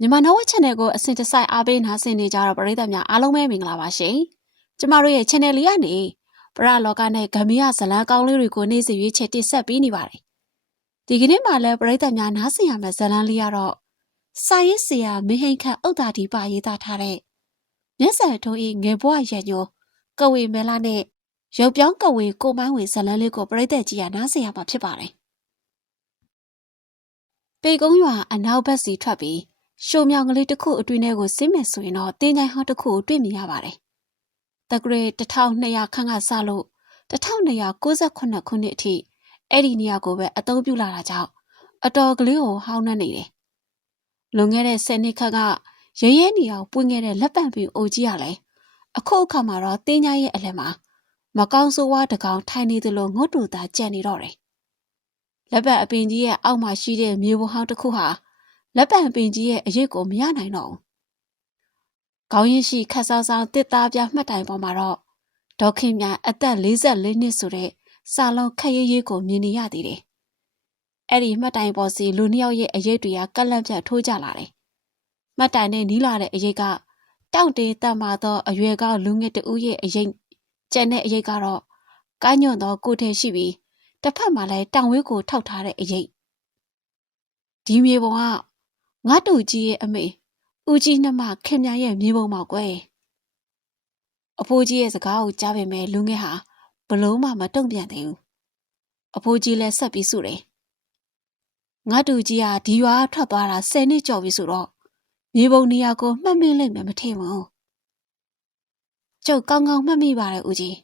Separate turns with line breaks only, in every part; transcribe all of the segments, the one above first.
မြန်မာနော်ဝက် channel ကိုအစဉ်တစိုက်အားပေးနားဆင်နေကြတော့ပရိသတ်များအားလုံးပဲမင်္ဂလာပါရှင်။ကျမတို့ရဲ့ channel လေးကနေပရလောကနဲ့ဂမီယဇလန်းကောင်းလေးတွေကိုနေ့စဉ်ရွေးချယ်တင်ဆက်ပေးနေပါတယ်။ဒီကနေ့မှလည်းပရိသတ်များနားဆင်ရမယ့်ဇလန်းလေးကတော့စာရေးဆရာမင်းဟိန်ခန့်ဥဒ္ဒါဒီပရေးသားထားတဲ့မျက်စံထိုးဤငယ်ဘွားရဲ့ညိုကဝေမဲလာနဲ့ရုပ်ပြောင်းကဝေကိုမိုင်းဝင်ဇလန်းလေးကိုပရိသတ်ကြီးကနားဆင်ရမှာဖြစ်ပါတယ်။ပေကုန်းရွာအနောက်ဘက်စီထွက်ပြီး ရှိုမြောင်ကလေးတစ်ခုအတွင်းထဲကိုဆင်းမယ်ဆိုရင်တော့တင်းချိုင်ဟောင်းတစ်ခုကိုတွေ့မြင်ရပါတယ်။တက္ကရာ1200ခန့်ကစလို့1298ခုနှစ်အထိအဲ့ဒီနေရာကိုပဲအသုံးပြုလာတာကြောင့်အတော်ကလေးကိုဟောင်းနှံ့နေတယ်။လွန်ခဲ့တဲ့10နှစ်ခန့်ကရဲရဲနေအောင်ပွင့်ခဲ့တဲ့လက်ပံပင်အိုကြီးကလည်းအခုအခါမှာတော့တင်းချိုင်ရဲ့အလယ်မှာမကောင်းဆိုးဝါးတကောင်ထိုင်နေသလိုငုတ်တူသာကြံ့နေတော့တယ်။လက်ပတ်အပင်ကြီးရဲ့အောက်မှာရှိတဲ့မြေပေါ်ဟောင်းတစ်ခုဟာ လက်ပံပင်ကြီးရဲ့အရေးကိုမရနိုင်တော့ဘူး။ခေါင်းရင်းရှိခတ်ဆောင်းဆောင်းတစ်သားပြမှတ်တိုင်ပေါ်မှာတော့ဒေါခင်မြန်အသက်44နှစ်ဆိုတဲ့စာလုံးခက်ရရေးကိုမြင်နေရသေးတယ်။အဲ့ဒီမှတ်တိုင်ပေါ်စီလူနှစ်ယောက်ရဲ့အရေးတွေကကက်လက်ပြတ်ထိုးကြလာတယ်။မှတ်တိုင်နဲ့နီးလာတဲ့အရေးကတောင့်တေးတတ်မှသောအရွယ်ကောင်းလူငယ်တဦးရဲ့အရေးကျန်တဲ့အရေးကတော့ကိုင်းညွန့်သောကိုထဲရှိပြီးတစ်ဖက်မှာလည်းတောင်ဝေးကိုထောက်ထားတဲ့အရေးဒီမြေပေါ်က ငါတူကြီးရဲ့အမေဦးကြီးနှမခင်မြရဲ့မြေပုံမှာကွယ်အဖိုးကြီးရဲ့စကားကိုကြားပေမဲ့လူငယ်ဟာဘလုံးမှမတုံ့ပြန်သေးဘူးအဖိုးကြီးလည်းဆက်ပြီးစုတယ်ငါတူကြီးဟာဒီရွာထွက်သွားတာ10နှစ်ကျော်ပြီဆိုတော့မြေပုံနေရာကိုမှတ်မိလိမ့်မယ်မထင်ဘူးကျုပ်ကောင်းကောင်းမှတ်မိပါတယ်ဦးကြီး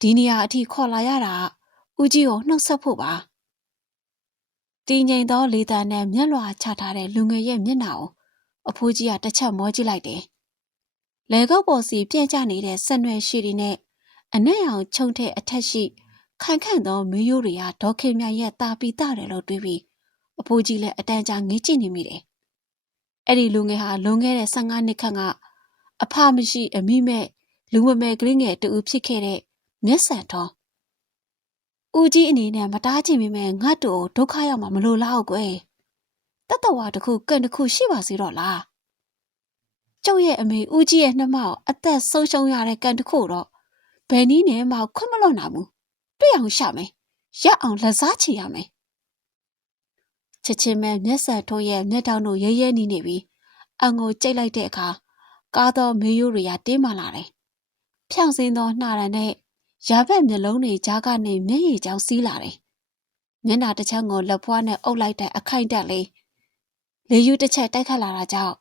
ဒီနေရာအထိခေါ်လာရတာဦးကြီးကိုနှုတ်ဆက်ဖို့ပါ တင်းငိမ်သောလေသာနဲ့မျက်လွှာချထားတဲ့လူငယ်ရဲ့မျက်နှာကိုအဖိုးကြီးကတစ်ချက်မောကြည့်လိုက်တယ်။လေကုတ်ပေါ်စီပြန့်ကျနေတဲ့ဆက်နွယ်ရှိတွေနဲ့အနက်အောင်ခြုံတဲ့အထက်ရှိခိုင်ခန့်သောမင်းရိုးတွေကဒေါခင်မြရဲ့တာပီတာတယ်လို့တွေးပြီးအဖိုးကြီးလည်းအတန်ကြာငေးကြည့်နေမိတယ်။အဲ့ဒီလူငယ်ဟာလွန်ခဲ့တဲ့15နှစ်ခန့်ကအဖမရှိအမိမဲ့လူမမယ်ကလေးငယ်တူဖြစ်ခဲ့တဲ့မျက်စံတော် ဦးကြီးအနေနဲ့မတားချင်မိမဲ့ငါ့တူကိုဒုက္ခရောက်မှာမလို့လားကွယ်တတဝါတစ်ခုကန်တစ်ခုရှိပါစေတော့လားကျုပ်ရဲ့အမေဦးကြီးရဲ့နှမကိုအသက်ဆုံးရှုံးရတဲ့ကန်တစ်ခုတော့ဘယ်နည်းနဲ့မှခွင့်မလွတ်နိုင်ဘူးတွေ့အောင်ရှာမယ်ရက်အောင်လက်စားချေရမယ်ချစ်ချင်းမဲ့မျက်စက်ထိုးရဲ့မျက်တောင်တို့ရဲရဲနီးနေပြီးအငိုကြိတ်လိုက်တဲ့အခါကားသောမေးရိုးတွေကတင်းမာလာတယ်ဖြောင်စင်းသောနှာရံနဲ့ ရာဘက်မျက်လုံးတွေကြားကနေမျက်ရည်ကြောင်စီးလာတယ်။မျက်နှာတစ်ချမ်းကိုလက်ဖွားနဲ့အုပ်လိုက်တဲ့အခိုင်တက်လေးလေယူတစ်ချက်တိုက်ခတ်လာတာကြောင့်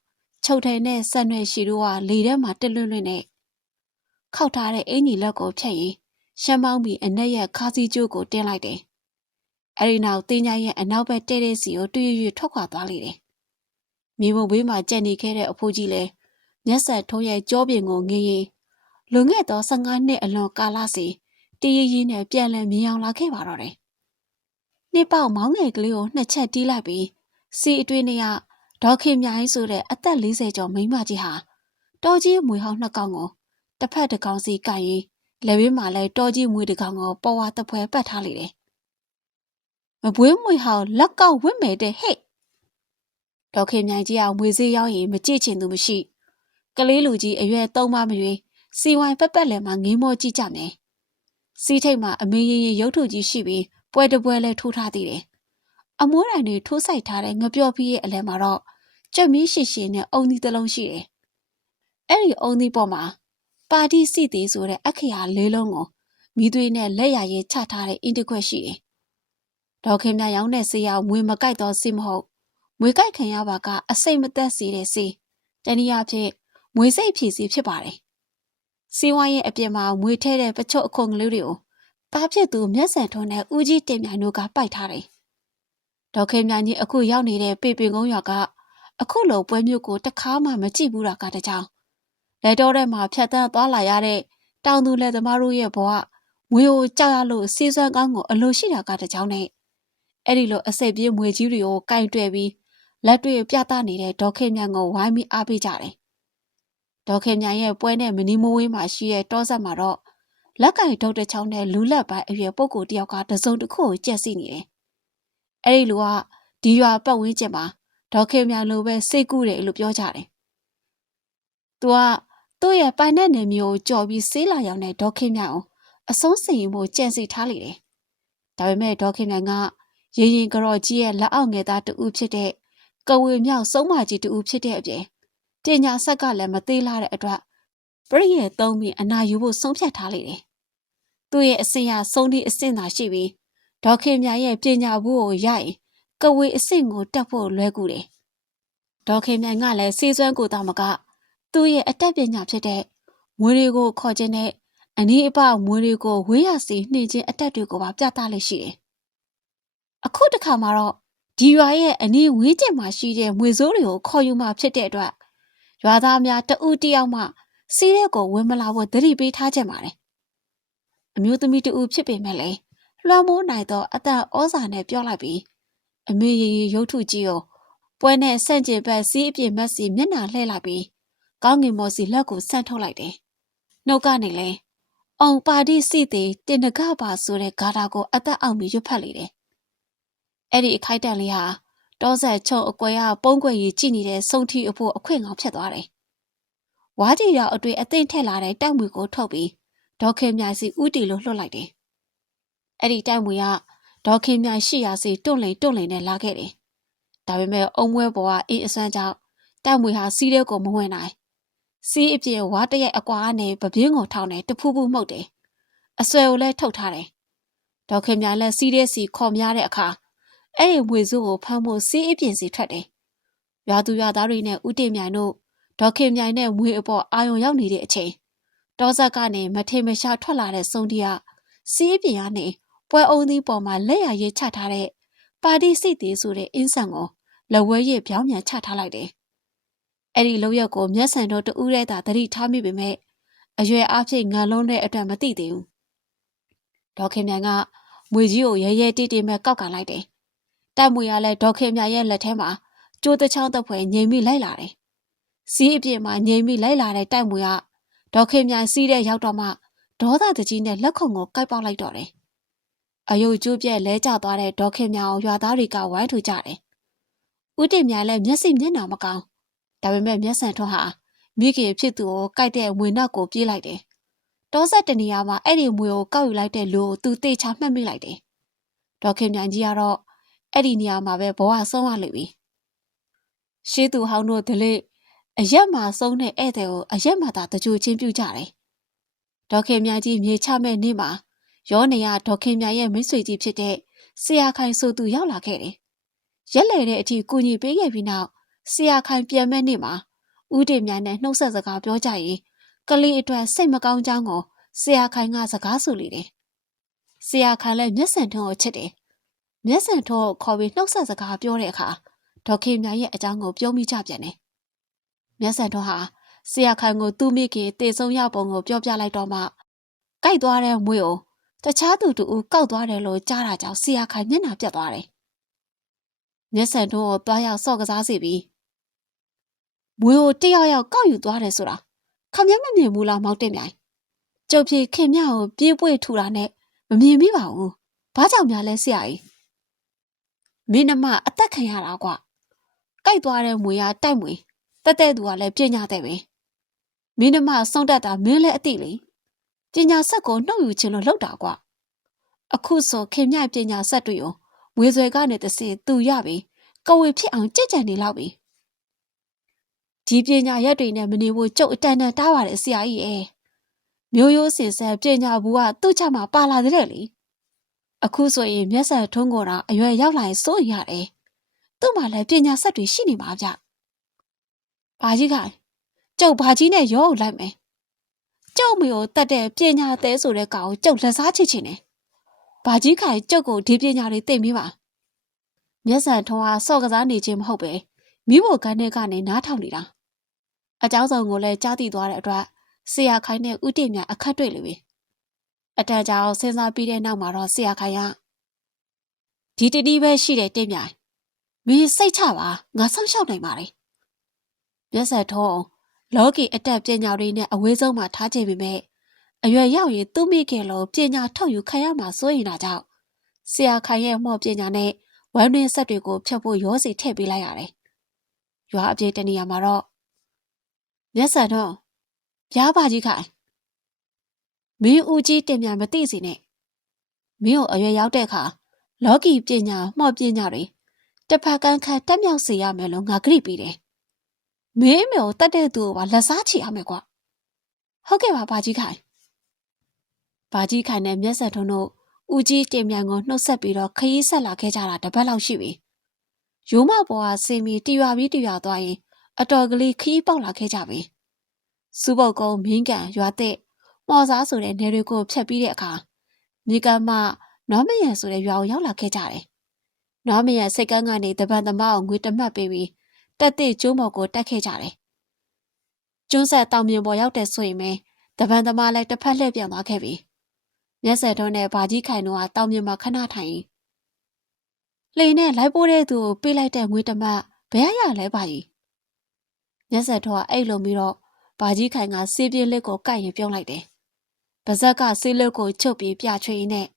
ချုပ်ထိန်နဲ့ဆက်နွယ်ရှိတို့ကလေထဲမှာတက်လွန့်လွန့်နဲ့ခောက်ထားတဲ့အင်ကြီးလက်ကိုဖြတ်ရင်ရှမ်းမောင်းပြီးအနက်ရဲ့ခါစီကျိုးကိုတင်းလိုက်တယ်။အဲဒီနောက်တင်းညာရဲ့အနောက်ဘက်တဲ့တဲ့စီကိုတွေ့ရထွက်ခွာသွားလေတယ်။မြေပုံဘေးမှာကြံ့နေခဲ့တဲ့အဖိုးကြီးလည်းမျက်ဆက်ထုံးရဲ့ကြောပြင်ကိုငင်းရင် လွန်ခဲ့သော15နှစ်အလွန်ကာလစီတရရင်းနဲ့ပြန်လည်မြင်အောင်လာခဲ့ပါတော့တယ်။နှစ်ပေါက်မောင်းငယ်ကလေးကိုနှစ်ချက်တီးလိုက်ပြီးစီအတွင်းနေရဒေါက်ခင်မြိုင်းဆိုတဲ့အသက်40ကျော်မိန်းမကြီးဟာတော်ကြီးမွေဟောင်းနှစ်ကောင်ကိုတစ်ဖက်တစ်ကောင်စီကင်ရင်လက်ဝဲမှာလည်းတော်ကြီးမွေတစ်ကောင်ကိုပေါ်ဝါတပွဲပတ်ထားလိုက်တယ်။မပွေးမွေဟောင်းလက်ကောက်ဝင့်မယ်တဲ့ဟဲ့ဒေါက်ခင်မြိုင်ကြီးကမွေစေးရောက်ရင်မကြည့်ချင်သူမရှိကလေးလူကြီးအရွယ်သုံးမမရွေး စီဝိုင်ပက်ပက်လည်းမှငင်းမောကြည့်ကြမယ်စီးထိတ်မှာအမင်းရင်ရင်ရုပ်ထုကြီးရှိပြီးပွဲတပွဲလဲထိုးထားသေးတယ်အမွှေးတိုင်တွေထိုးဆိုင်ထားတဲ့ငပြော့ဖီးရဲ့အလဲမှာတော့ကြက်မီးရှိရှိနဲ့အုံသီးတစ်လုံးရှိတယ်အဲ့ဒီအုံသီးပေါ်မှာပါတီစီသေးဆိုတဲ့အခရာလေးလုံးကိုမိသွေးနဲ့လက်ရရဲချထားတဲ့အင်းတစ်ခွက်ရှိတယ်ဒေါခင်မြရောင်းတဲ့ဆေးရောင်မွေမကိုက်တော့စိမဟုတ်မွေကိုက်ခံရပါကအစိတ်မသက်စေတဲ့ဆေးတနည်းအားဖြင့်မွေစိတ်ဖြည့်စီဖြစ်ပါတယ် စီဝိုင်းရဲ့အပြင်မှာမွေထဲတဲ့ပချွတ်အခွန်ကလေးတွေကိုတားဖြစ်သူမျက်စံထုံးနဲ့ဦးကြီးတင်မြိုင်တို့ကပိုက်ထားတယ်။ဒေါက်ခဲမြိုင်ကြီးအခုရောက်နေတဲ့ပေပင်ကုန်းရွာကအခုလိုပွဲမျိုးကိုတခါမှမကြည့်ဘူးတာကတကြောင်လက်တော်ထဲမှာဖြတ်တန်းသွားလာရတဲ့တောင်သူလက်သမားတို့ရဲ့ဘဝငွေကိုကြောက်ရလို့စီးစွမ်းကောင်းကိုအလိုရှိတာကတကြောင်နဲ့အဲ့ဒီလိုအစိတ်ပြေးမွေကြီးတွေကိုကင်တွယ်ပြီးလက်တွေ့ပြသနေတဲ့ဒေါက်ခဲမြိုင်ကိုဝိုင်းပြီးအားပေးကြတယ် ဒေါခင်မြိုင်ရဲ့ပွဲနဲ့မနီမဝင်းမှာရှိတဲ့တောဆက်မှာတော့လက်ကင်ဒုတ်တစ်ချောင်းနဲ့လူလက်ပိုင်းအရွယ်ပုဂ္ဂိုလ်တယောက်ကတစုံတစ်ခုကိုကြက်စီနေတယ်။အဲဒီလူကဒီရွာပတ်ဝန်းကျင်မှာဒေါက်ခင်မြိုင်လိုပဲစိတ်ကူးတယ်လို့ပြောကြတယ်။ "तू ကသူ့ရဲ့ပိုင်တဲ့နေမျိုးကိုကြော်ပြီးဆေးလာရောက်တဲ့ဒေါက်ခင်မြိုင်ကိုအဆုံးစင်ရင်ဖို့ကြံစီထားလေတယ်။ဒါပေမဲ့ဒေါက်ခင်မြိုင်ကရင်ရင်ကြော်ကြီးရဲ့လက်အောက်ငယ်သားတူဦးဖြစ်တဲ့ကဝေမြောက်စုံးမကြီးတူဦးဖြစ်တဲ့အပြင် ပညာဆက်ကလည်းမသေးလာတဲ့အတွက်ပရိယေသုံးပြီးအနာယူဖို့ဆုံးဖြတ်ထားလေတယ်။သူ့ရဲ့အစင်ရဆုံးသည့်အဆင့်သာရှိပြီးဒေါက်ခင်မြရဲ့ပညာဘူးကိုရရင်ကဝေအဆင့်ကိုတက်ဖို့လွယ်ကူတယ်။ဒေါက်ခင်မြိုင်ကလည်းစေးစွမ်းကိုတောင်မကသူ့ရဲ့အတက်ပညာဖြစ်တဲ့မွေတွေကိုခေါ်ခြင်းနဲ့အနည်းအပမွေတွေကိုဝေးရစီနှင်ခြင်းအတက်တွေကိုပါပြသလို့ရှိတယ်။အခုတစ်ခါမှာတော့ဒီရွာရဲ့အနည်းဝေးကျင်မှာရှိတဲ့မွေစိုးတွေကိုခေါ်ယူမှဖြစ်တဲ့အတွက် ရွာသားများတဦးတယောက်မှစီးရဲကိုဝင်မလာဖို့သတိပေးထားကြပါတယ်။အမျိုးသမီးတဦးဖြစ်ပေမဲ့လည်းလွှမ်းမိုးနိုင်သောအတန်ဩဇာနဲ့ပြောလိုက်ပြီးအမေရီရုပ်ထုကြီးကိုပွဲနဲ့ဆန့်ကျင်ဘက်စီးအပြင်းမက်စီမျက်နှာလှည့်လိုက်ပြီးကောင်းငင်မော်စီလက်ကိုဆန့်ထုတ်လိုက်တယ်။နှုတ်ကနေလဲအောင်ပါတိစီတဲ့တင်တကပါဆိုတဲ့ဂါထာကိုအသက်အောင်ပြီးရွတ်ဖတ်လေတယ်။အဲ့ဒီအခိုက်တန်လေးဟာ တောဆက်ချုံအကွယ်ရပုံးကွယ်ကြီးကြည့်နေတဲ့စုံထီအဖို့အခွင့်ကောင်းဖြစ်သွားတယ်။ဝါးတီရောက်အတွေ့အသိထက်လာတဲ့တိုက်မွေကိုထုတ်ပြီးဒေါခင်မြိုင်စီဥတီလို့လွှတ်လိုက်တယ်။အဲ့ဒီတိုက်မွေကဒေါခင်မြိုင်ရှိရာစီတွန့်လိန်တွန့်လိန်နဲ့လာခဲ့တယ်။ဒါပေမဲ့အုံမွဲပေါ်ကအင်းအစွမ်းကြောင့်တိုက်မွေဟာစီးတဲ့ကိုမဝင်နိုင်။စီးအပြည့်ဝါတရိုက်အကွာနဲ့ပပြင်းကိုထောင်းနေတဖူးဖူးမှုတ်တယ်။အဆွဲကိုလည်းထုတ်ထားတယ်။ဒေါခင်မြိုင်လည်းစီးတဲ့စီခေါ်များတဲ့အခါ အဲ့ဒီမွေစုကိုဖမ်းဖို့စီးအပြင်စီထွက်တယ်။ရွာသူရွာသားတွေနဲ့ဥတည်မြိုင်တို့ဒေါခင်မြိုင်နဲ့မွေအပေါ်အာယုံရောက်နေတဲ့အချိန်တောဆက်ကနေမထေမရှာထွက်လာတဲ့စုံတီကစီးအပြင်ကနေပွဲအုံးသီးပေါ်မှာလက်ရရေးချထားတဲ့ပါတီစိတ်သေးဆိုတဲ့အင်းဆန်ကိုလက်ဝဲရည်ပြောင်းပြန်ချထားလိုက်တယ်။အဲ့ဒီလောက်ရက်ကိုမျက်စံတို့တူးတဲ့သာသတိထားမိပေမဲ့အရွယ်အားဖြင့်ငံလုံးတဲ့အတွက်မသိသေးဘူး။ဒေါခင်မြိုင်ကမွေကြီးကိုရဲရဲတိတိမဲ့ကောက်ကန်လိုက်တယ် တိုက်မွေရလဲဒေါခင်မြရဲ့လက်ထဲမှာကျိုးတချောင်းတစ်ဖွဲငြိမ်မိလိုက်လာတယ်။စီးအပြစ်မှာငြိမ်မိလိုက်လာတဲ့တိုက်မွေကဒေါခင်မြစီးတဲ့ရောက်တော့မှဒေါသတကြီးနဲ့လက်ခုံကိုကိုက်ပေါက်လိုက်တော့တယ်။အယုတ်ကျိုးပြက်လဲကျသွားတဲ့ဒေါခင်မြကိုရွာသားတွေကဝိုင်းထူကြတယ်။ဦးတင်မြလည်းမျက်စိမျက်နှာမကောင်းဒါပေမဲ့မျက်စံထွန်းဟာမိခင်ဖြစ်သူကိုကိုက်တဲ့ဝင်နောက်ကိုပြေးလိုက်တယ်။တောဆက်တနေရာမှာအဲ့ဒီမွေကိုကောက်ယူလိုက်တဲ့လူကိုသူတေချာမှတ်မိလိုက်တယ်။ဒေါခင်မြန်ကြီးကတော့ အဲ့ဒီနေရာမှာပဲဘဝဆုံးရလိမ့်ပြီရှေးသူဟောင်းတို့ဒလိအရက်မှာဆုံးတဲ့ဧည့်သည်ကိုအရက်မှာသာတကြိုချင်းပြုကြတယ်ဒေါခင်မြကြီးမြေချမဲ့နေ့မှာရောနေရဒေါခင်မြရဲ့မိတ်ဆွေကြီးဖြစ်တဲ့ဆရာခိုင်ဆိုသူရောက်လာခဲ့တယ်ရက်လေတဲ့အထိကူညီပေးခဲ့ပြီးနောက်ဆရာခိုင်ပြန်မဲ့နေ့မှာဦးတင်မြိုင်နဲ့နှုတ်ဆက်စကားပြောကြရင်ကလေးအတွက်စိတ်မကောင်းကြောင်းကိုဆရာခိုင်ကစကားဆိုလေတယ်ဆရာခိုင်လည်းမျက်စံထုံးကိုချစ်တယ် မျက်စံထောခေါ်ပြီးနှုတ်ဆက်စကားပြောတဲ့အခါဒေါခင်မြရဲ့အကြောင်းကိုပြောမိကြပြန်တယ်။မျက်စံထောဟာဆရာခိုင်ကိုသူ့မိခင်တေဆုံးရပုံကိုပြောပြလိုက်တော့မှကြိုက်သွားတဲ့မွေကိုတခြားသူတူဦးကောက်သွားတယ်လို့ကြားတာကြောင့်ဆရာခိုင်မျက်နှာပြတ်သွားတယ်။မျက်စံထောကိုတွားရောက်စော့ကစားစီပြီးမွေကိုတယောက်ယောက်ကောက်ယူသွားတယ်ဆိုတာခမည်းမမြင်ဘူးလားမောက်တင်မြိုင်။ကျုပ်ဖြေခင်မြကိုပြေးပွေထူတာနဲ့မမြင်မိပါဘူး။ဘာကြောင့်များလဲဆရာကြီး။ မင်းနှမအသက်ခံရတာကွာကြိုက်သွားတဲ့မွေရတိုက်မွေတက်တဲ့သူကလည်းပညာတဲ့ပဲမင်းနှမစောင့်တတ်တာမင်းလည်းအသိလေပညာဆက်ကိုနှုတ်ယူခြင်းလို့လောက်တာကွာအခုဆိုခင်မြပညာဆက်တွေရောဝေဆွဲကနေတစင်သူရပြီကဝေဖြစ်အောင်ကြက်ကြံနေလောက်ပြီဒီပညာရက်တွေနဲ့မနေဖို့ကြုတ်အတန်တန်တားပါတယ်ဆရာကြီးအဲမျိုးရိုးစင်ဆက်ပညာဘူးကသူ့ချမှာပါလာတဲ့လေ အခုဆိုရင်မျက်စံထုံးကိုတာအရွယ်ရောက်လာရင်စိုးရင်ရတယ်။သူ့မှာလည်းပညာဆက်တွေရှိနေမှာဗျ။ဘာကြီးကကျုပ်ဘာကြီးနဲ့ရောလိုက်မယ်။ကျုပ်မျိုးတတ်တဲ့ပညာသေးဆိုတဲ့ကောင်ကိုကျုပ်လက်စားချစ်ချင်တယ်။ဘာကြီးခိုင်ကျုပ်ကိုဒီပညာတွေသိမ့်ပြီးပါ။မျက်စံထုံးအားစော့ကစားနေခြင်းမဟုတ်ပဲမိဖို့ကန်းတဲ့ကနေနားထောင်နေတာ။အเจ้าဆောင်ကိုလည်းကြားသိသွားတဲ့အတွက်ဆရာခိုင်နဲ့ဥတည်မြန်အခက်တွေ့လေပြီ။ အတန်ကြာအောင်စဉ်းစားပြီးတဲ့နောက်မှာတော့ဆရာခိုင်ကဒီတတိပဲရှိတဲ့တင့်မြိုင်မင်းစိတ်ချပါငါဆောက်ရှောက်နိုင်ပါလေမျက်စက်ထုံးလောကီအတက်ပညာတွေနဲ့အဝေးဆုံးမှာထားခြင်းပေမဲ့အရွယ်ရောက်ရင်သူ့မိခင်လိုပညာထုတ်ယူခံရမှာစိုးရင်တာကြောင့်ဆရာခိုင်ရဲ့မော့ပညာနဲ့ဝမ်းတွင်းဆက်တွေကိုဖြတ်ဖို့ရောစီထည့်ပေးလိုက်ရတယ်ရွာအပြေးတနေရာမှာတော့မျက်စံတော့ပြားပါကြီးခိုင် မင်းဦးကြီးတင်မြန်မသိစီနဲ့မင်းကိုအရွယ်ရောက်တဲ့အခါလောကီပညာမှော့ပညာတွေတစ်ဖက်ကန်းခတ်တက်မြောက်စေရမယ်လို့ငါကြိပြီးတယ်မင်းမျိုးတတ်တဲ့သူကလက်စားချရမယ်ကွာဟုတ်ကဲ့ပါဘာကြီးခိုင်ဘာကြီးခိုင်နဲ့မျက်စံထုံးတို့ဦးကြီးတင်မြန်ကိုနှုတ်ဆက်ပြီးတော့ခရီးဆက်လာခဲ့ကြတာတပတ်လောက်ရှိပြီရိုးမပေါ်ကစင်မီတရွာပြီးတရွာသွားရင်အတော်ကလေးခီးပေါက်လာခဲ့ကြပြီစူပုတ်ကုန်းမင်းကန်ရွာတဲ့ မော်စားဆိုတဲ့နေတွေကိုဖြတ်ပြီးတဲ့အခါမြေကမ်းမနွားမရံဆိုတဲ့ရွာကိုရောက်လာခဲ့ကြတယ်နွားမရံစိတ်ကန်းကနေတပန်သမားကိုငွေတမတ်ပေးပြီးတက်တဲ့ကျိုးမော်ကိုတက်ခဲ့ကြတယ်ကျွန်းဆက်တောင်မြင်ပေါ်ရောက်တဲ့ဆိုရင်ပဲတပန်သမားလည်းတစ်ဖက်လှည့်ပြန်သွားခဲ့ပြီမျက်စက်ထုံးနဲ့ဘာကြီးခိုင်တို့ကတောင်မြင်မှာခဏထိုင်ရင်လေနဲ့လိုက်ပိုးတဲ့သူကိုပေးလိုက်တဲ့ငွေတမတ်ဘယ်ရရလဲပါကြီးမျက်စက်ထုံးကအဲ့လိုပြီးတော့ဘာကြီးခိုင်ကစေးပြင်းလက်ကိုကိုက်ရင်ပြုံးလိုက်တယ်။ ပါဇက်ကစေးလက်ကိုချုပ်ပြီးပြချွေးနဲ့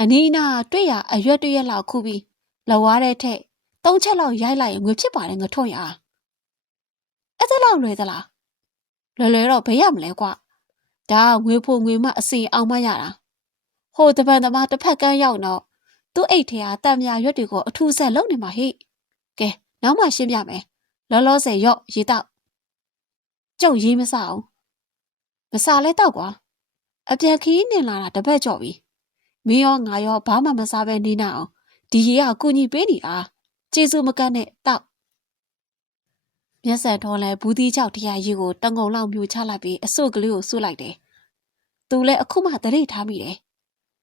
အနီးနာတွေ့ရအရွက်တရွက်လောက်ခုပြီးလဝါးတဲ့ထက်သုံးချက်လောက်ရိုက်လိုက်ရင်ငွေဖြစ်ပါတယ်ငါထွန့်ရ။အဲ့ဒါလောက်လွယ်သလား။လွယ်လွယ်တော့ဘယ်ရမလဲကွာ။ဒါငွေဖို့ငွေမအစီအောင်မရတာ။ဟိုတပန်သမားတစ်ဖက်ကန်းရောက်တော့သူ့အိတ်ထဲကတံမြာရွက်တွေကိုအထူးဆက်လုပ်နေမှာဟိ။ကဲနောက်မှရှင်းပြမယ်။လောလောဆယ်ရော့ရေတောက်ကျုပ်ရေးမစအောင် မစားလဲတော့ကွာအပြန်ခီးနေလာတာတပတ်ကြော့ပြီမင်းရောငါရောဘာမှမစားပဲနေနိုင်အောင်ဒီရေကကုညီပေးနေတာကျေစုမကတ်နဲ့တောက်မျက်စံထောလဲဘူးသီးကြောက်တရားကြီးကိုတငုံလောက်မြူချလိုက်ပြီးအစုပ်ကလေးကိုဆုလိုက်တယ်သူလည်းအခုမှတရိပ်ထားမိတယ်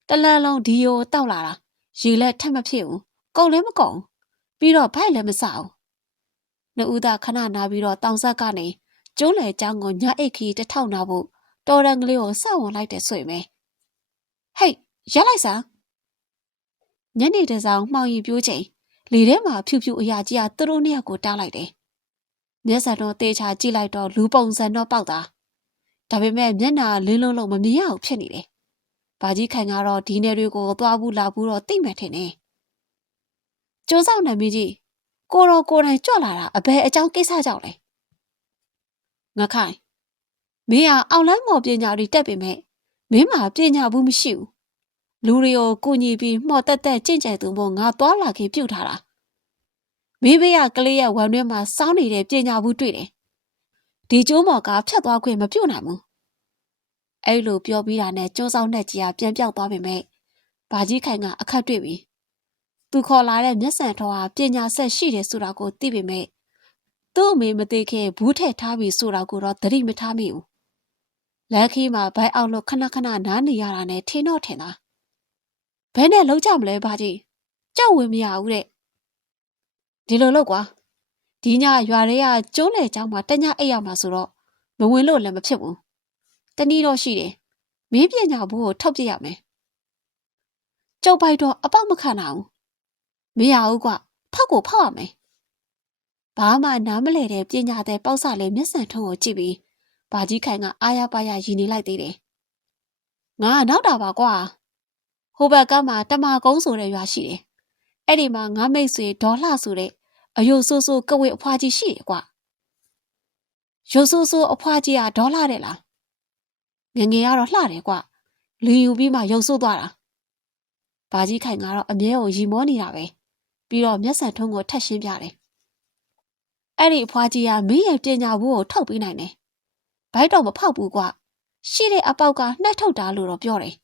တလန်းလုံးဒီယိုတောက်လာတာရေလည်းထက်မဖြစ်ဘူးကုန်လည်းမကုန်ပြီးတော့ဘိုက်လည်းမစအောင်နှူးသားခဏနာပြီးတော့တောင်ဆက်ကနေကျိုးလေချောင်းကိုညအိတ်ခီတထောက်နာဖို့ တော်ရန်ကလေးကိုစောင့်ဝင်လိုက်တယ်ဆိုရင်ပဲဟိတ်ရလိုက်စမ်းညနေတစောင်းမှောင်ရီပြိုးချိန်လေထဲမှာဖြူဖြူအရာကြီးကသူတို့နှစ်ယောက်ကိုတားလိုက်တယ်မျက်စံတော့တေချာကြည့်လိုက်တော့လူပုံစံတော့ပေါက်တာဒါပေမဲ့မျက်နှာလင်းလုံးလုံးမမြင်ရအောင်ဖြစ်နေတယ်ဘာကြီးခိုင်ကတော့ဒီနယ်တွေကိုသွားဘူးလာဘူးတော့သိမှထင်တယ်ကျိုးဆောင်နမီကြီးကိုရောကိုတိုင်ကြွလာတာအဘယ်အကြောင်းကိစ္စကြောင့်လဲငါခိုင် မင်းဟာအောင်လန်းမော်ပညာတွေတက်ပေမဲ့မင်းမှာပညာဘူးမရှိဘူးလူတွေကိုကိုညီပြီးမှော်တက်တက်ကြင့်ကြဲသူမို့ငါသွားလာခင်ပြုတ်ထားတာမင်းဘေးကကလေးရဲ့ဝမ်းတွင်းမှာစောင်းနေတဲ့ပညာဘူးတွေ့တယ်ဒီကျိုးမော်ကဖြတ်သွားခွင့်မပြုတ်နိုင်ဘူးအဲ့လိုပြောပြီးတာနဲ့ကျိုးဆောင်တဲ့ကြီးကပြန်ပြောက်သွားပေမဲ့ဘာကြီးခိုင်ကအခက်တွေ့ပြီသူခေါ်လာတဲ့မျက်စံတော်ဟာပညာဆက်ရှိတယ်ဆိုတာကိုသိပေမဲ့သူ့အမေမသိခဲ့ဘူးထည့်ထားပြီဆိုတာကိုတော့သတိမထားမိဘူး လမ်းခီးမှာဘိုက်အောက်လို့ခဏခဏနားနေရတာနဲ့ထင်တော့ထင်တာဘယ်နဲ့လောက်ကြမလဲဘာကြီးကြောက်ဝင်မရဘူးတဲ့ဒီလိုလောက်ကွာဒီညရွာတွေကကျုံးလေကြောင်းမှာတညအိပ်ရမှာဆိုတော့မဝင်လို့လည်းမဖြစ်ဘူးတနည်းတော့ရှိတယ်မင်းပညာဘိုးကိုထောက်ပြရမယ်ကျုပ်ပိုက်တော့အပေါက်မခံနိုင်ဘူးမရဘူးကွဖောက်ကိုဖောက်ရမယ်ဘာမှနားမလဲတဲ့ပညာတဲ့ပေါက်စလေးမျက်စံထုံးကိုကြည့်ပြီး ဘာကြီးခိုင်ကအာရပါရရည်နေလိုက်သေးတယ်။ငါကနောက်တာပါကွာ။ဟိုဘက်ကမှတမကုန်းဆိုတဲ့ရွာရှိတယ်။အဲ့ဒီမှာငါမိတ်ဆွေဒေါ်လှဆိုတဲ့အယုတ်ဆိုးဆိုးကဝေအဖွားကြီးရှိတယ်ကွာ။ရုပ်ဆိုးဆိုးအဖွားကြီးကဒေါ်လှတဲ့လား။ငငယ်ကတော့လှတယ်ကွာ။လူယူပြီးမှရုပ်ဆိုးသွားတာ။ဘာကြီးခိုင်ကတော့အမြဲကိုရီမောနေတာပဲ။ပြီးတော့မျက်စံထုံးကိုထက်ရှင်းပြတယ်အဲ့ဒီအဖွားကြီးကမင်းရဲ့ပညာဘူးကိုထုတ်ပေးနိုင်တယ်။ ဘိုက်တော့မဖောက်ဘူးကွာ။ရှိတဲ့အပေါက်ကနှက်ထုတ်တာလို့တော့ပြောတယ်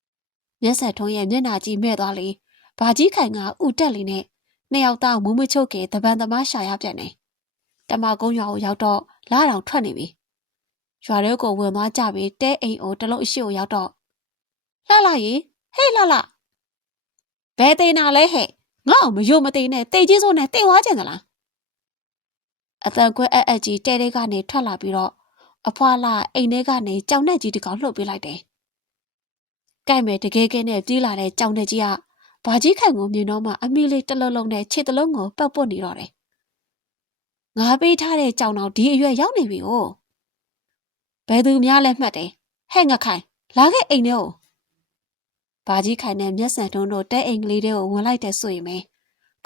။မျက်ဆက်ထုံးရဲ့မျက်နှာကြီးမဲ့သွားလေ။ဘာကြီးခိုင်ကဥတက်လေးနဲ့နှစ်ယောက်သားမူးမချုပ်ကေတပန်သမားရှာရပြန်တယ်။တမကုန်းရွာကိုရောက်တော့လာတောင်ထွက်နေပြီ။ရွာထဲကိုဝင်သွားကြပြီးတဲအိမ်အိုတလုံးအရှိကိုရောက်တော့လှလှရေဟဲ့လှလှဘယ်သေးနာလဲဟဲ့ငါ့အောင်မယုံမသိနဲ့တိတ်ကြီးစိုးနဲ့တိတ်သွားကြင်သလားအတန်ခွဲအပ်အပ်ကြီးတဲတဲကနေထွက်လာပြီးတော့ အဖွာလာအိမ်ထဲကနေကြောင်နဲ့ကြီးတကောင်လှုပ်ပေးလိုက်တယ်။ကြိုက်မယ်တကယ်ကဲနဲ့ပြေးလာတဲ့ကြောင်နဲ့ကြီးကဘာကြီးခိုင်ကိုမြင်တော့မှအမိလေးတလုံးလုံးနဲ့ခြေတလုံးကိုပတ်ပွတ်နေတော့တယ်။ငါပေးထားတဲ့ကြောင်တော်ဒီအရွယ်ရောက်နေပြီ哦။ဘယ်သူများလဲမှတ်တယ်။ဟဲ့ငါခိုင်လာခဲ့အိမ်ထဲကိုဘာကြီးခိုင်နဲ့မျက်စံတုံးတို့တဲအိမ်ကလေးတွေကိုဝင်လိုက်တဲ့ဆိုရင်ပဲ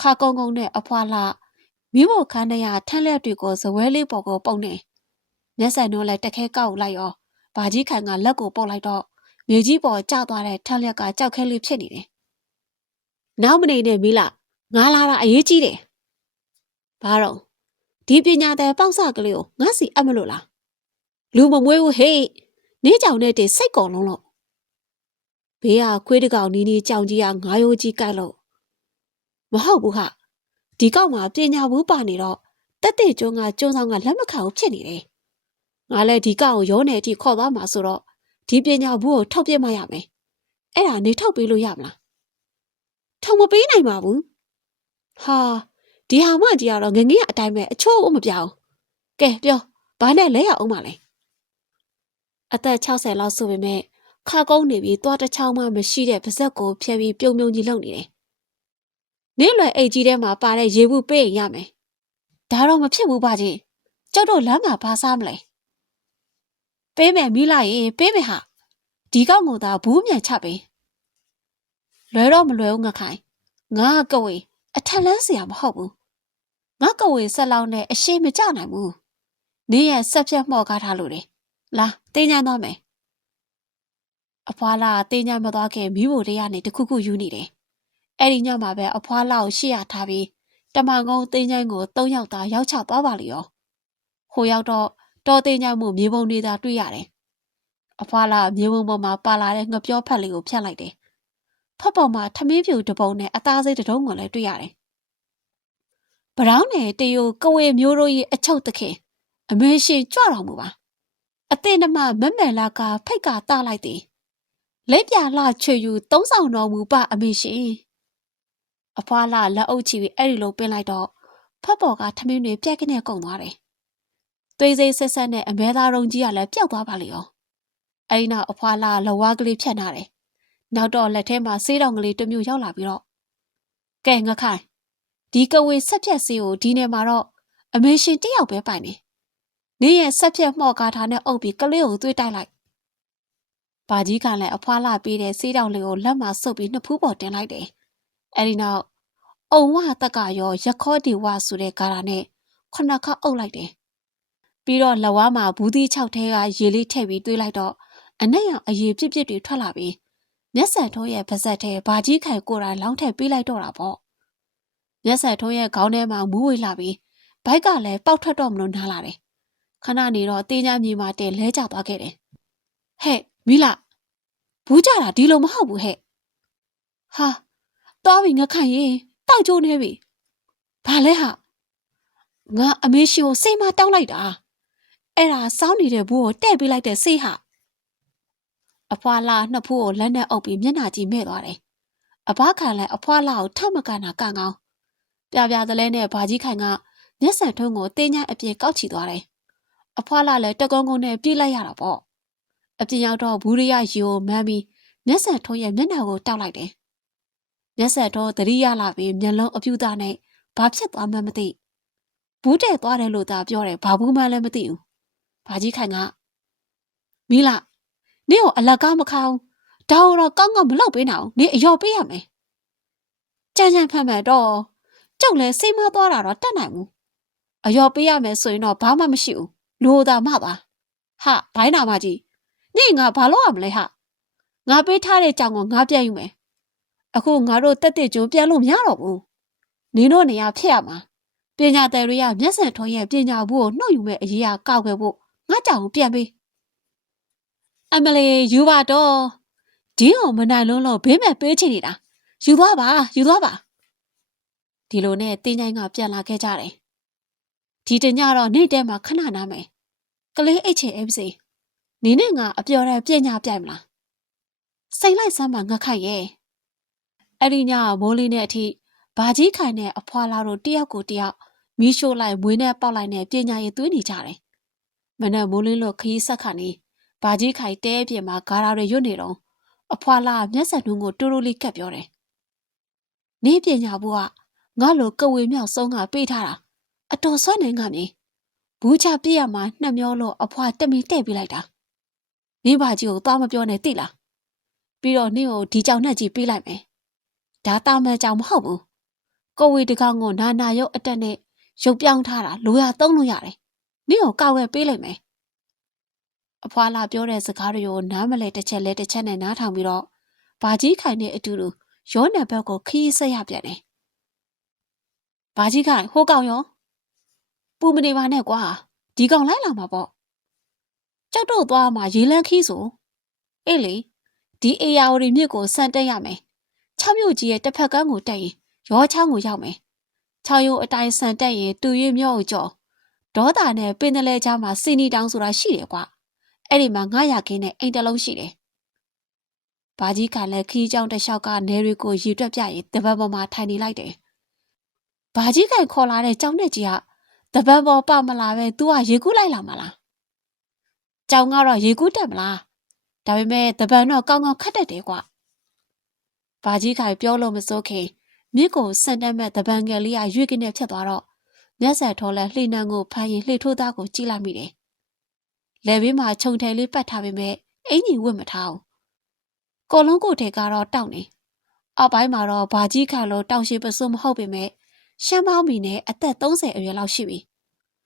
ခါကုန်းကုန်းနဲ့အဖွာလာမိဖို့ခန်းထဲကထန်းလက်တွေကိုဇပွဲလေးပေါ်ကိုပုံနေ မျက်စံတို့လည်းတခဲကောက်လိုက်ရောဘာကြီးခိုင်ကလက်ကိုပုတ်လိုက်တော့မြေကြီးပေါ်ကျသွားတဲ့ထန်းလက်ကကြောက်ခဲလေးဖြစ်နေတယ်။နောက်မနေနဲ့မီလာငါလာတာအရေးကြီးတယ်။ဘာတော့ဒီပညာတဲ့ပေါက်စကလေးကိုငါစီအပ်မလို့လား။လူမမွေးဘူးဟေ့နေကြောင်နဲ့တင်စိတ်ကုန်လုံးလို့ဘေးကခွေးတကောင်နီးနီးကြောင်ကြီးကငါးရိုးကြီးကိုက်လို့မဟုတ်ဘူးဟာဒီကောက်မှာပညာဘူးပါနေတော့တက်တဲ့ကျွန်းကကျွန်းဆောင်ကလက်မခံဘူးဖြစ်နေတယ် ငါလည်းဒီကောက်ကိုရောနေအထိခေါ်သွားမှာဆိုတော့ဒီပညာဘူးကိုထောက်ပြမရမယ်အဲ့ဒါနေထောက်ပေးလို့ရမလားထောက်မပေးနိုင်ပါဘူးဟာဒီဟာမကြီးကတော့ငငယ်အတိုင်းပဲအချိုးအမပြောင်းကဲပြောဘာနဲ့လဲရအောင်မလဲအသက်60လောက်ဆိုပေမဲ့ခါကုန်းနေပြီးသွားတစ်ချောင်းမှမရှိတဲ့ပါဇက်ကိုဖျက်ပြီးပြုံပြုံကြီးလုံနေတယ်။နင်းလွယ်အိတ်ကြီးထဲမှာပါတဲ့ရေဘူးပေးရင်ရမယ်။ဒါတော့မဖြစ်ဘူးပါကြီး။ကျောက်တို့လမ်းမှာဘာစားမလဲ။ ပေးမယ်မိလိုက်ရင်ပေးမယ်ဟာဒီကောင်ကသာဘူးမြန်ချပေးလွယ်တော့မလွယ်ဘူးငါခိုင်ငါကဝေအထက်လန်းစရာမဟုတ်ဘူးငါကဝေဆက်လောင်းနဲ့အရှိမကြနိုင်ဘူးနေရဆက်ပြတ်မော့ကားထားလို့လေလာတင်းညံတော့မယ်အဖွာလာတင်းညံမသွားခင်မိဖို့လေးကနေတခုခုယူနေတယ်အဲ့ဒီညမှာပဲအဖွာလာကိုရှေ့ရထားပြီးတမန်ကုန်းတင်းညံကို၃ယောက်သားရောက်ချသွားပါလေရောဟိုရောက်တော့ တော်တင်းညမ်းမှုမြေပုံတွေသာတွေ့ရတယ်။အဖွားလာမြေပုံပေါ်မှာပါလာတဲ့ငပြောဖက်လေးကိုဖြတ်လိုက်တယ်။ဖက်ပေါ်မှာထမင်းဖြူတစ်ပုံနဲ့အသားစိတ်တစ်တုံးကိုလည်းတွေ့ရတယ်။ဘရောင်းနယ်တယိုကဝေမျိုးတို့ရဲ့အချုပ်သခင်အမေရှင်ကြွတော်မူပါ။အသင်ဓမ္မမက်မယ်လာကဖိတ်ကတလိုက်သည်လက်ပြလှချွေယူသုံးဆောင်တော်မူပါအမေရှင်အဖွားလာလက်အုပ်ချီပြီးအဲ့ဒီလိုပင်းလိုက်တော့ဖတ်ပေါ်ကထမင်းတွေပြက်ကနေကုန်သွားတယ် သွေးစိတ်ဆက်ဆက်နဲ့အမဲသားရုံကြီးကလည်းပျောက်သွားပါလေရောအဲ့ဒီနောက်အဖွားလာလဝါကလေးဖြတ်နာတယ်နောက်တော့လက်ထဲမှာဆေးတော်ကလေးတစ်မျိုးရောက်လာပြီးတော့ကဲငခိုင်ဒီကဝေဆက်ဖြတ်ဆေးကိုဒီနယ်မှာတော့အမေရှင်တယောက်ပဲပိုင်နေနေရဲ့ဆက်ဖြတ်မှော့ကားထားနဲ့အုပ်ပြီးကလေးကိုသွေးတိုက်လိုက်။ဘာကြီးကလည်းအဖွားလာပေးတဲ့စေးတောင်လေးကိုလက်မှာဆုပ်ပြီးနှစ်ဖူးပေါ်တင်လိုက်တယ်။အဲဒီနောက်အုံဝတက်ကရောရခောဒီဝဆိုတဲ့ကာရာနဲ့ခုနှစ်ခါအုပ်လိုက်တယ်။ ပြီးတော့လက်ဝါးမှာဘူးသီးချောက်ထဲကရေလေးထည့်ပြီးတွေးလိုက်တော့အနက်ရောင်အရေပြစ်ပြစ်တွေထွက်လာပြီးမျက်စံထိုးရဲ့ပါဇက်ထဲဘာကြီးခိုင်ကိုယ်တိုင်လောင်းထည့်ပေးလိုက်တော့တာပေါ့။မျက်စံထိုးရဲ့ခေါင်းထဲမှာမူးဝေလာပြီးဘိုက်ကလည်းပေါက်ထွက်တော့မလို့နားလာတယ်။ခဏနေတော့တင်းညာမြေမှာတဲလဲကျသွားခဲ့တယ်။ဟဲ့မိလာဘူးကြတာဒီလိုမဟုတ်ဘူးဟဲ့ဟာသွားပြီငါခိုင်ရင်တောက်ကျိုးနေပြီဘာလဲဟာငါအမေရှင်ကိုစိတ်မတောင်းလိုက်တာ အဲ့ဒါစောင်းနေတဲ့ဘူးကိုတဲ့ပေးလိုက်တဲ့စိတ်ဟာအဖွာလာနှစ်ဖူးကိုလက်နဲ့အုပ်ပြီးမျက်နှာကြည့်မဲ့သွားတယ်အဘခံလည်းအဖွာလာကိုထမကနာကန်ကောင်းပြပြသလဲနဲ့ဘာကြီးခိုင်ကမျက်စံထုံးကိုတင်းညာအပြင်ကောက်ချီသွားတယ်အဖွာလာလည်းတကုန်းကုန်းနဲ့ပြေးလိုက်ရတာပေါ့အပြင်ရောက်တော့ဘူးရရရီကိုမမ်းပြီးမျက်စံထုံးရဲ့မျက်နှာကိုတောက်လိုက်တယ်။မျက်စံထုံးသတိရလာပြီးမျက်လုံးအပြူသားနဲ့ဘာဖြစ်သွားမှမသိ။ဘူးတဲ့သွားတယ်လို့သာပြောတယ်ဘာဘူးမှလည်းမသိဘူး။ ဘာကြီးခိုင်ကမီလာနင့်ကိုအလကားမခေါင်းဒါတော့ကောင်းကောင်းမလုပ်ပေးနိုင်အောင်နင်အယော်ပေးရမယ်။ကြမ်းကြမ်းဖတ်မှန်တော့ကြောက်လဲစိတ်မသွားတာတော့တတ်နိုင်ဘူး။အယော်ပေးရမယ်ဆိုရင်တော့ဘာမှမရှိဘူး။လိုသာမှပါ။ဟာဘိုင်းနာမကြီးနေငါဘာလို့ရမလဲဟာငါပေးထားတဲ့ကြောင်ကိုငါပြန်ယူမယ်အခုငါတို့တက်တဲ့ကျုံပြန်လို့မရတော့ဘူးနင်းတို့နေရာဖြစ်ရမှာပညာတယ်တွေကမျက်စံထုံးရဲ့ပညာဘူးကိုနှုတ်ယူမဲ့အရေးအကောက်ခဲ့ဖို့ ငါကြောင်ကိုပြန်ပေးအမလီယူပါတော့ဒီအောင်မနိုင်လုံးလို့ဘေးမဲ့ပေးချင်နေတာယူသွားပါယူသွားပါဒီလိုနဲ့တင်းချိုင်းကပြန်လာခဲ့ကြတယ်ဒီတညတော့နေ့တဲမှာခဏနားမယ်ကလေးအိတ်ချင်အိပ်စီနင်းနဲ့ငါအပြော်တဲ့ပြညာပြိုင်မလားစိတ်လိုက်စမ်းပါငါခိုက်ရဲ့အဲ့ဒီညမိုးလေးနဲ့အထိဘာကြီးခိုင်နဲ့အဖွာလာတို့တယောက်ကိုတယောက်မီးရှို့လိုက်မွေးနဲ့ပေါက်လိုက်နဲ့ပြညာရေးသွေးနေကြတယ် မနဲ့မိုးလင်းလို့ခရီးဆက်ခါနေဘာကြီးခိုင်တဲပြင်းမှာဂါရာတွေရွတ်နေတော့အဖွာလာမျက်စံနှုံးကိုတူတူလေးကပ်ပြောတယ်နေပညာဘူးကငါလိုကဝေမြောက်ဆုံးကပေးထားတာအတော်ဆွနေငါမြေဘူးချပြည့်ရမှာနှက်မျောလို့အဖွာတက်မီတဲ့ပြလိုက်တာနင်းပါကြီးကိုသွားမပြောနဲ့သိလားပြီးတော့နင်းကိုဒီကြောင်နဲ့ကြီးပေးလိုက်မယ်ဒါတာမဲကြောင်မဟုတ်ဘူးကိုဝေတကောင်ကိုနာနာရုပ်အတက်နဲ့ရုပ်ပြောင်းထားတာလိုရသုံးလို့ရတယ်။ နင့်ကိုကောက်ဝဲပေးလိုက်မယ်။အဖွာလာပြောတဲ့စကားတွေကိုနားမလဲတစ်ချက်လဲတစ်ချက်နဲ့နားထောင်ပြီးတော့ဘာကြီးခိုင်နဲ့အတူတူရောနံဘက်ကိုခီးဆက်ရပြန်တယ်။ဘာကြီးခိုင်ဟိုကောင်ရောပူမနေပါနဲ့ကွာဒီကောင်လိုက်လာမှာပေါ့။ကြောက်တော့သွားမှာရေလန်းခီးဆိုအေးလေဒီအေယာဝတီမြစ်ကိုစံတက်ရမယ်။ချောင်းမြို့ကြီးရဲ့တစ်ဖက်ကန်းကိုတက်ရင်ရောချောင်းကိုရောက်မယ်။ချောင်းရုံအတိုင်းစံတက်ရင်တူရွေ့မြော့ကိုကြော် ဒေါတာနဲ့ပင်တလဲချားမှာစီနီတောင်ဆိုတာရှိတယ်ကွာ။အဲ့ဒီမှာငါရခင်းနဲ့အိမ်တလုံးရှိတယ်။ဘာကြီးကလည်းခီးကြောင်တစ်လျှောက်ကနေတွေကိုရီတွက်ပြရင်တပတ်ပေါ်မှာထိုင်နေလိုက်တယ်။ဘာကြီးကခေါ်လာတဲ့ကြောင်နဲ့ကြီးကတပတ်ပေါ်ပမလာပဲ तू ကရေကူးလိုက်လာမလား။ကြောင်ကတော့ရေကူးတက်မလား။ဒါပေမဲ့တပန်တော့ကောင်းကောင်းခတ်တတ်တယ်ကွာ။ဘာကြီးကပြောလို့မစိုးခင်မြစ်ကိုစံတက်မဲ့တပန်ငယ်လေးကရွေ့ကနေဖြစ်သွားတော့ မျက်စက်ထော်လဲလှိနှံကိုဖမ်းရင်လှိထိုးသားကိုကြည့်လိုက်မိတယ်။လက်ဘေးမှာခြုံထည်လေးပတ်ထားပေမဲ့အင်ကြီးဝတ်မထားဘူး။ကိုလုံးကိုထဲကတော့တောက်နေ။အောက်ပိုင်းမှာတော့ဘာကြီးခါလို့တောင်ရှိပစွမဟုတ်ပေမဲ့ရှမ်းပေါင်းမီနဲ့အသက်30အရွယ်လောက်ရှိပြီ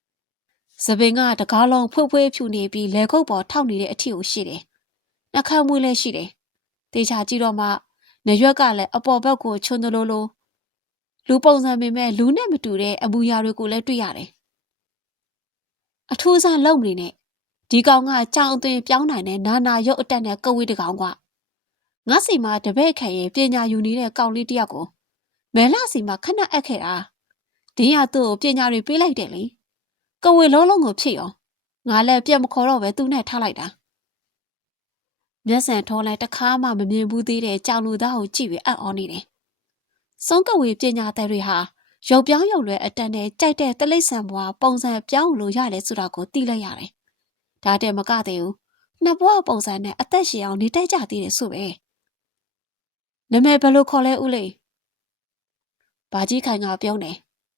။စပင်ကတကားလုံးဖွေးဖွေးဖြူနေပြီးလက်ခုပ်ပေါ်ထောက်နေတဲ့အထီကိုရှိတယ်။နှာခေါင်းမွေးလည်းရှိတယ်။တေချာကြည့်တော့မှနရွက်ကလည်းအပေါ်ဘက်ကိုချွန်းတလို့လို့ လူပုံစံပေမဲ့လူနဲ့မတူတဲ့အမူအရာတွေကိုလည်းတွေ့ရတယ်။အထူးစားလုံနေနဲ့ဒီကောင်ကကြောင်အသွင်ပြောင်းနိုင်တဲ့နာနာရုပ်အတက်နဲ့ကဝေးတကောင်ကငါစီမှာတပည့်ခံရင်ပညာယူနေတဲ့ကောင်လေးတယောက်ကိုမဲလာစီမှာခဏအပ်ခဲ့တာဒင်းရသူ့ကိုပညာတွေပေးလိုက်တယ်လေကဝေလုံးလုံးကိုဖြစ်ရောငါလည်းပြက်မခေါ်တော့ပဲသူ့နဲ့ထားလိုက်တာမျက်စံထောလိုက်တခါမှမမြင်ဘူးသေးတဲ့ကြောင်လူသားကိုကြည့်ပြီးအံ့ဩနေတယ် ဆုံးကဝေပညာတဲ့တွေဟာရုပ်ပြောင်းရုပ်လွယ်အတန်နဲ့ကြိုက်တဲ့တလိษံဘွားပုံစံပြောင်းလို့ရတယ်ဆိုတာကိုသိလိုက်ရတယ်။ဒါတည်းမကသေးဘူး။နှစ်ဘွားပုံစံနဲ့အသက်ရှင်အောင်နေတိုက်ကြသေးတယ်ဆိုပဲ။နာမည်ဘယ်လိုခေါ်လဲဦးလေး။ဘာကြီးခိုင်ကပြောနေ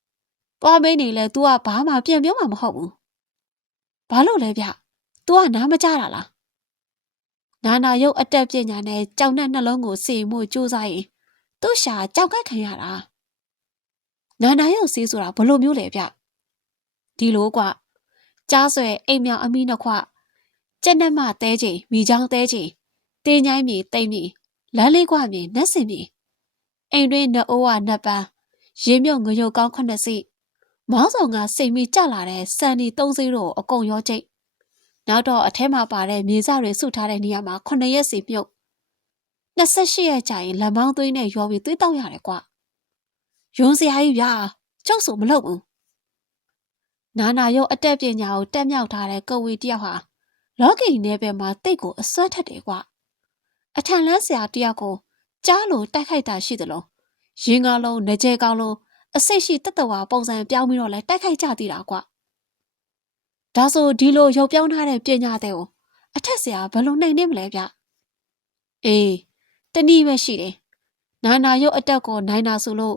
။သွားမင်းနေလဲ तू ကဘာမှပြန်ပြောမှာမဟုတ်ဘူး။ဘာလို့လဲဗျ။ तू ကနားမကြတာလား။နာနာရုပ်အတက်ပညာနဲ့ကြောင်နဲ့နှလုံးကိုစေမှုစူးစားရင် သူ့ရှာကြောက်ကက်ခံရတာနာနာရုပ်စေးဆိုတာဘလို့မျိုးလဲဗျဒီလိုကွကြားဆွဲအိမ်မြောင်အမိနှစ်ခွကြက်နက်မတဲချိန်မိချောင်းတဲချိန်တင်းញိုင်းမြေတိမ်မြေလမ်းလေးကွမြေနက်စင်မြေအိမ်တွင်းနှအိုးဝနှက်ပန်းရေမြုပ်ငရုတ်ကောင်းခုနှစ်စီမောင်းဆောင်ကစိတ်မိကြလာတဲ့စံဒီသုံးစီးတို့အကုန်ရောကျိတ်နောက်တော့အထဲမှာပါတဲ့မြေစတွေစုထားတဲ့နေရာမှာခုနှစ်ရက်စီမြုပ် 28ရက်ကြာရင်လက်မောင်းသွင်းနဲ့ရောပြီးသွေးတောက်ရတယ်ကွာယွန်းစရာကြီးဗျာကျုပ်ဆိုမလုပ်ဘူးနာနာရုပ်အတက်ပညာကိုတက်မြောက်ထားတဲ့ကဝေတယောက်ဟာလောကီနယ်ပယ်မှာတိတ်ကိုအစွမ်းထက်တယ်ကွာအထန်လန်းစရာတယောက်ကိုကြားလို့တိုက်ခိုက်တာရှိသလိုရင်ကားလုံးငကြဲကောင်းလုံးအစိတ်ရှိတက်တဝါပုံစံပြောင်းပြီးတော့လဲတိုက်ခိုက်ကြသေးတာကွာဒါဆိုဒီလိုရုပ်ပြောင်းထားတဲ့ပညာတဲ့ကိုအထက်ဆရာဘယ်လိုနှိမ်နေမလဲဗျအေး တနည်းပဲရှိတယ်။နာနာရုပ်အတက်ကိုနိုင်တာဆိုလို့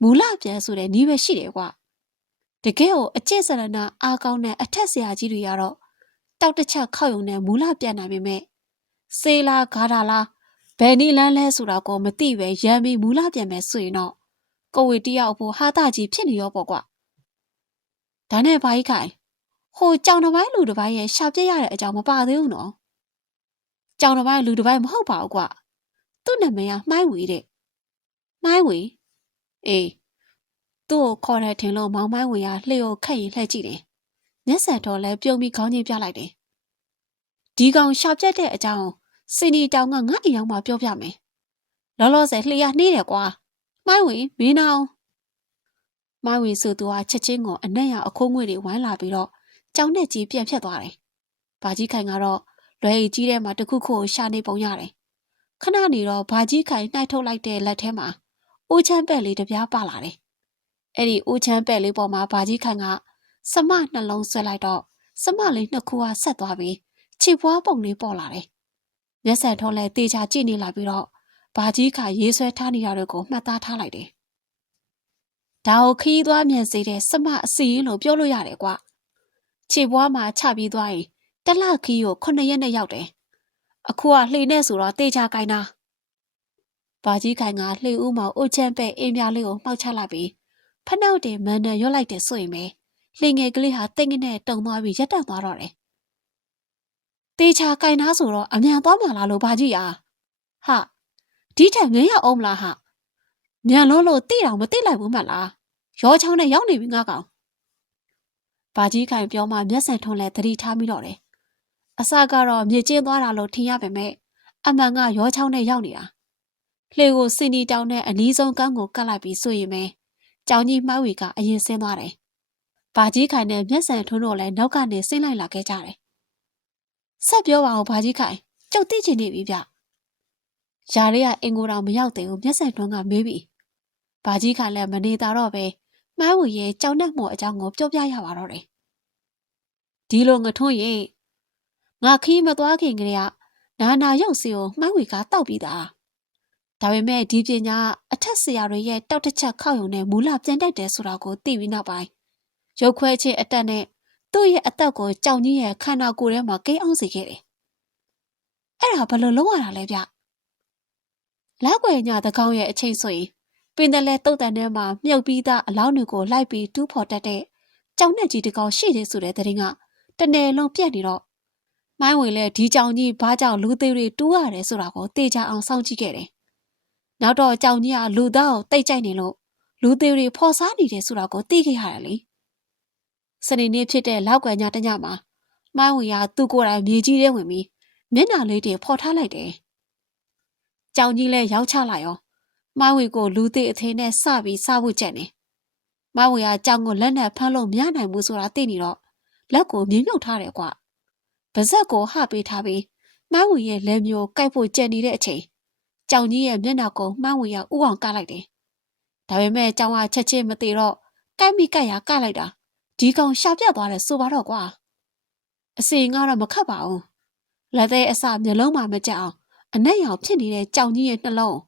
မူလပြန်ဆိုတဲ့နီးပဲရှိတယ်ကွာ။တကယ်ကိုအကျင့်စရဏအားကောင်းတဲ့အထက်ဆရာကြီးတွေကတော့တောက်တစ်ချက်ခောက်ယုံနဲ့မူလပြန်နိုင်ပေမဲ့စေးလားဂါတာလားဘယ်နည်းလန်းလဲဆိုတာကိုမသိပဲရမ်းပြီးမူလပြန်မယ်ဆိုရင်တော့ကိုဝေတယောက်ဖို့ဟာတာကြီးဖြစ်နေရောပေါ့ကွာ။ဒါနဲ့ဘာကြီးခိုင်ဟိုကြောင်တစ်ပိုင်းလူတစ်ပိုင်းရဲ့ရှာပြစ်ရတဲ့အကြောင်းမပါသေးဘူးနော်။ကြောင်တစ်ပိုင်းလူတစ်ပိုင်းမဟုတ်ပါဘူးကွာ။ သူ့နာမည်ကမှိုင်းဝေတဲ့မှိုင်းဝေအေးသူ့ကိုခေါ်တဲ့ထင်လို့မောင်မှိုင်းဝေကလှေကိုခက်ရင်လှည့်ကြည့်တယ်မျက်စံတော်လဲပြုံးပြီးခေါင်းချင်းပြလိုက်တယ်ဒီကောင်ရှာပြက်တဲ့အကြောင်းစင်ဒီတောင်ကငါ့အိမ်ရောက်မှပြောပြမယ်လောလောဆယ်လှေရနှေးတယ်ကွာမှိုင်းဝေမင်းအောင်မိုင်းဝေဆိုသူဟာချက်ချင်းကိုအနက်ရအခိုးငွေတွေဝိုင်းလာပြီးတော့ကြောင်နဲ့ကြီးပြန်ဖြတ်သွားတယ်။ဘာကြီးခိုင်ကတော့လွယ်ရီကြီးထဲမှာတခုခုကိုရှာနေပုံရတယ် ခဏနေတော့ဘာကြီးခိုင်နှိုက်ထုတ်လိုက်တဲ့လက်ထဲမှာအိုးချမ်းပက်လေးတစ်ပြားပါလာတယ်။အဲ့ဒီအိုးချမ်းပက်လေးပေါ်မှာဘာကြီးခိုင်ကစမနှလုံးဆွဲလိုက်တော့စမလေးနှစ်ခုကဆက်သွားပြီးခြေပွားပုံလေးပေါ်လာတယ်။မျက်စံထုံးလဲတေချာကြည့်နေလာပြီးတော့ဘာကြီးခိုင်ရေးဆွဲထားနေတာတွေကိုမှတ်သားထားလိုက်တယ်။ဒါကိုခီးသွားမြန်စေတဲ့စမအစီရင်လို့ပြောလို့ရတယ်ကွာ။ခြေပွားမှာချပြီးသွားရင်တလခီးကို9ရက်နဲ့ရောက်တယ်။ အခုကလှေနဲ့ဆိုတော့တေချာကိုင်းတာဘာကြီးခိုင်ကလှေဦးမောင်အုတ်ချမ်းပဲ့အင်းပြလေးကိုမှောက်ချလိုက်ပြီးဖဖနှောက်တင်မန်နဲ့ရွတ်လိုက်တယ်ဆိုရင်ပဲလှင်ငယ်ကလေးဟာတိတ်ငနဲ့တုံသွားပြီးရက်တက်သွားတော့တယ်။တေချာကင်သားဆိုတော့အမြန်သွားမှလားလို့ဘာကြီးအားဟာဒီထက်ငင်းရအောင်မလားဟာမြန်လုံးလို့တိတောင်မတိလိုက်ဘူးမလားရောချောင်းနဲ့ရောက်နေပြီငါကောင်ဘာကြီးခိုင်ပြောမှမျက်စံထုံးလဲသတိထားမိတော့တယ် အစကတော့မြေကျင်းသွားတာလို့ထင်ရပေမဲ့အမှန်ကရောချောင်းနဲ့ရောက်နေတာလှေကိုစင်နီတောင်နဲ့အနီးဆုံးကမ်းကိုကတ်လိုက်ပြီးဆိုရင်ပဲကြောင်ကြီးမှောက်ဝီကအရင်ဆင်းသွားတယ်ဘာကြီးခိုင်နဲ့မျက်စံထုံးတော့လဲနောက်ကနေဆင်းလိုက်လာခဲ့ကြတယ်ဆက်ပြောပါဦးဘာကြီးခိုင်ကျုပ်သိချင်နေပြီဗျ။ယာရီကအင်ကိုတော်မရောက်သေးဘူးမျက်စံတွန်းကမေးပြီ။ဘာကြီးကလည်းမနေတာတော့ပဲမှန်းဝရီရဲ့ကြောင်နဲ့မော်အကြောင်းကိုပြောပြရပါတော့တယ်။ဒီလိုငထွန်းရ င်ငါခီးမသွားခင်ကလေးကနာနာရုပ်စီကိုမှန်းဝရီကတောက်ပြီးသား။ဒါပေမဲ့ဒီပညာအထက်ဆရာတွေရဲ့တောက်တစ်ချက်ခောက်ယုံနဲ့မူလပြန်တတ်တယ်ဆိုတာကိုသိပြီးနောက်ပိုင်းရုပ်ခွဲခြင်းအတက်နဲ့သူ့ရဲ့အသက်ကိုကြောင်ကြီးရဲ့ခန္ဓာကိုယ်ထဲမှာကိန်းအောင်စေခဲ့တယ်။အဲ့ဒါဘယ်လိုလုပ်ရတာလဲဗျ။လက်ွယ်ညတကောင်းရဲ့အချိန်ဆိုရင်ပင်တလဲတုတ်တန်ထဲမှာမြုပ်ပြီးသားအလောင်းတွေကိုလိုက်ပြီးတူးဖော်တတ်တဲ့ကြောင်နဲ့ကြီးတကောင်ရှိတယ်ဆိုတဲ့တဲ့ရင်ကတနယ်လုံးပြက်နေတော့ မိုင်းဝင်လဲဒီကြောင်ကြီးဘာကြောင့်လူသေးတွေတူးရတယ်ဆိုတာကိုသိကြအောင်စောင့်ကြည့်ခဲ့တယ်။နောက်တော့ကြောင်ကြီးကလူသားကိုတိတ်ကြိုက်နေလို့လူသေးတွေဖော်စားနေတယ်ဆိုတာကိုသိခဲ့ရတယ်လေ။စနေနေ့ဖြစ်တဲ့လောက်ကွယ်ညတညမှာမိုင်းဝင်ကသူ့ကိုယ်တိုင်မြေကြီးထဲဝင်ပြီးမျက်နှာလေးတွေဖော်ထားလိုက်တယ်။ကြောင်ကြီးလည်းရောက်ချလာရောမိုင်းဝေကိုလူသေးအထင်းနဲ့စပြီးစားဖို့ကြက်နေ။မိုင်းဝေကကြောင်ကိုလက်နဲ့ဖမ်းလို့မရနိုင်ဘူးဆိုတာသိနေတော့လက်ကိုမြင်းမြုပ်ထားတယ်ကွ။ ပါဇက်ကိုဟပေးထားပြီးမိုင်းဝေရဲ့လက်မျိုးကိုက်ဖို့ကြက်နေတဲ့အချိန်ကြောင်ကြီးရဲ့မျက်နှာကိုမိုင်းဝေကဥအောင်ကလိုက်တယ်။ဒါပေမဲ့ကြောင်ကချက်ချင်းမသေးတော့ကိုက်မိကိုက်ရကလိုက်တာဒီကောင်ရှာပြတ်သွားတယ်ဆိုပါတော့ကွာ။အစီကတော့မခတ်ပါဘူး။လက်သေးအစမျက်လုံးမှမကြအောင်အနက်ရောင်ဖြစ်နေတဲ့ကြောင်ကြီးရဲ့နှလုံး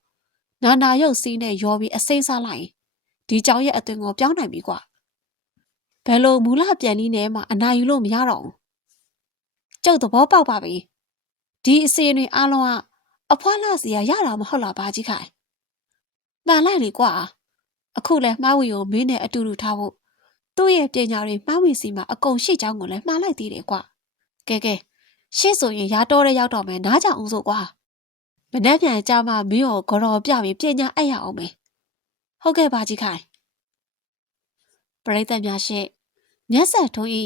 နာနာရုပ်စီးနဲ့ရောပြီးအစိမ့်စားလိုက်ဒီကြောင်ရဲ့အသွင်ကိုပြောင်းနိုင်ပြီကွာဘယ်လိုမူလပြန်နည်းနဲ့မှအနာယူလို့မရတော့ဘူး ကျုပ်သဘောပေါက်ပါပြီဒီအစီတွေအားလုံးကအဖွားလာစီရရတာမဟုတ်လားဘာကြီးခိုင်မှန်လိုက်လေကွာအခုလဲမှားဝီကိုမင်းနဲ့အတူတူထားဖို့သူ့ရဲ့ပညာတွေမှားဝီစီမှာအကုန်ရှိကြောင်းကိုလည်းမှားလိုက်သေးတယ်ကွာကဲကဲရှေ့ဆိုရင်ရာတော်တဲ့ရောက်တော့မယ်နားကြအောင်ဆိုကွာမနှက်ပြန်ကြမှာမင်းကိုဂရော်ပြပြီးပညာအပ်ရအောင်မယ်ဟုတ်ကဲ့ပါကြီးခိုင်ပရိသတ်များရှေ့မျက်ဆက်ထုံးဤ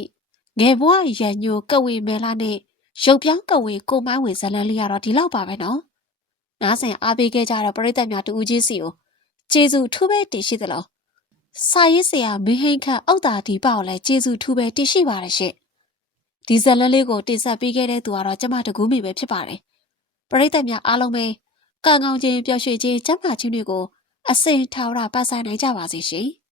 ငယ်ဘွားရန်ညိုကဝေမဲလာနဲ့ရုပ်ပြောင်းကဝေကိုမိုင်းဝင်ဇလန်းလေးကတော့ဒီလောက်ပါပဲနော်နားဆင်အားပေးခဲ့ကြတဲ့ပရိသတ်များတူဦးကြီးစီကိုကျေးဇူးထူးပဲတင်ရှိသလားစာရေးဆရာမင်းဟိန်ခန့်အောက်တာဒီပေါ့လည်းကျေးဇူးထူးပဲတင်ရှိပါတယ်ရှင့်ဒီဇလန်းလေးကိုတင်ဆက်ပေးခဲ့တဲ့သူကတော့ကျမတကူမိပဲဖြစ်ပါတယ်ပရိသတ်များအားလုံးပဲကံကောင်းခြင်းပျော်ရွှင်ခြင်းကျမ်းမာခြင်းတွေကိုအစင်ထာဝရပတ်ဆိုင်နိုင်ကြပါစေရှင်။